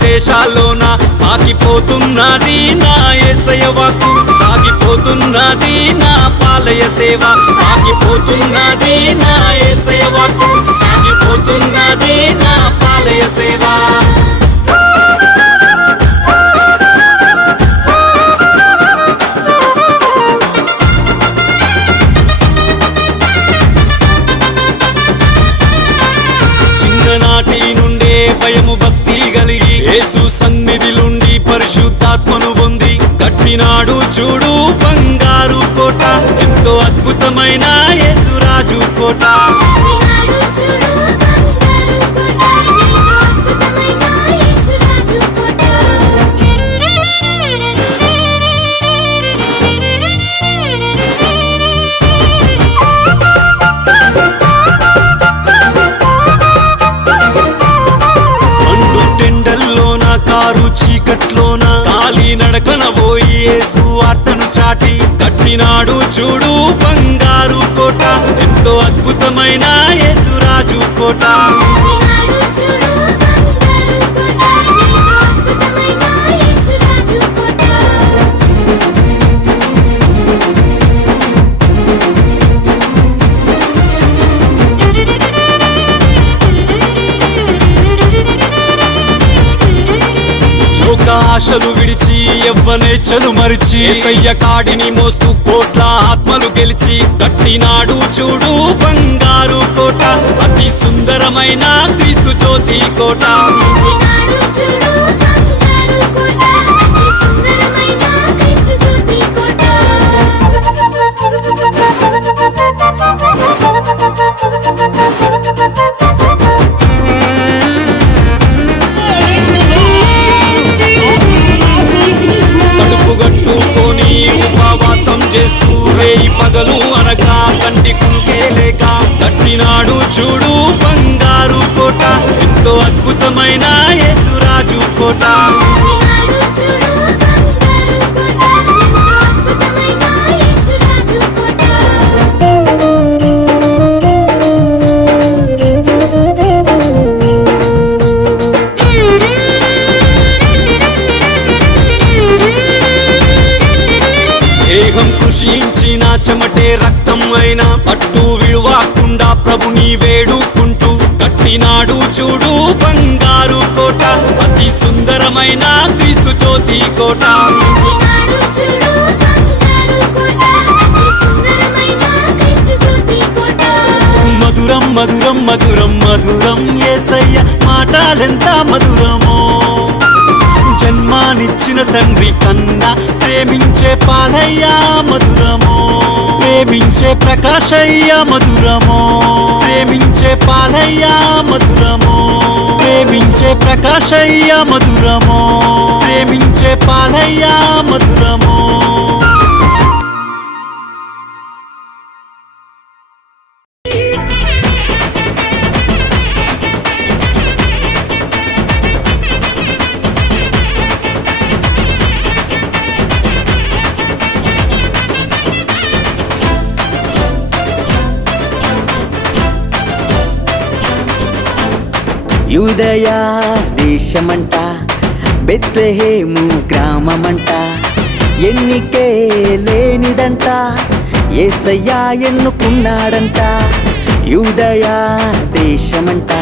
దేశాల్లోన పాకిపోతున్నది నా యేసయ్య వాక్కు, సాగిపోతున్నది నా పాలయ సేవ. పాకిపోతున్నది నా యేసయ్య వాక్కు, సాగిపోతున్నది నా పాలయ సేవ. చిన్ననాటి నుండే భయము భక్తి కలిగి యేసు సన్నిధిలుండి పరిశుద్ధాత్మను పొంది కట్టినాడు చూడు బంగారు కోట, ఎంతో అద్భుతమైన యేసురాజు కోట. కారు చీకట్లోన కాలి నడకన పోయి యేసు వార్తను చాటి కట్టినాడు చూడు బంగారు కోట, ఎంతో అద్భుతమైన యేసురాజు కోట. ఆశలు విడిచి యవ్వనేచ్ఛలు మరిచి యేసయ్య కాడిని మోస్తూ కోట్ల ఆత్మలు గెలిచి కట్టినాడు చూడు బంగారు కోట, అతి సుందరమైన క్రీస్తు జ్యోతి కోట. గట్టుకొని ఉపవాసం చేస్తూ రేయి పగలు అనగా కంటి కునుకే లేక కట్టినాడు చూడు బంగారు కోట, ఎంతో అద్భుతమైన యేసురాజు కోట. దేహం కృషించిన చెమటే రక్తం అయినా పట్టు విడువకుండా ప్రభుని వేడుకుంటూ కట్టినాడు చూడు బంగారు కోట, అతి సుందరమైన క్రీస్తు జ్యోతి కోట. మధురం మధురం మధురం మధురం యేసయ్య మాటలెంత మధురమో, జన్మానిచ్చిన తండ్రి కన్నా ప్రేమించే పాలయ్య మధురమో, ప్రేమించే ప్రకాశయ్య మధురమో, ప్రేమించే పాలయ్య మధురమో, ప్రేమించే ప్రకాశయ్య మధురమో, ప్రేమించే పాలయ్య మధురమో. యూదయా దేశమంట, బెత్లెహేము గ్రామమంట, ఎన్నికే లేనిదంట, యేసయ్య ఎన్నుకున్నాడంట. యూదయా దేశమంట,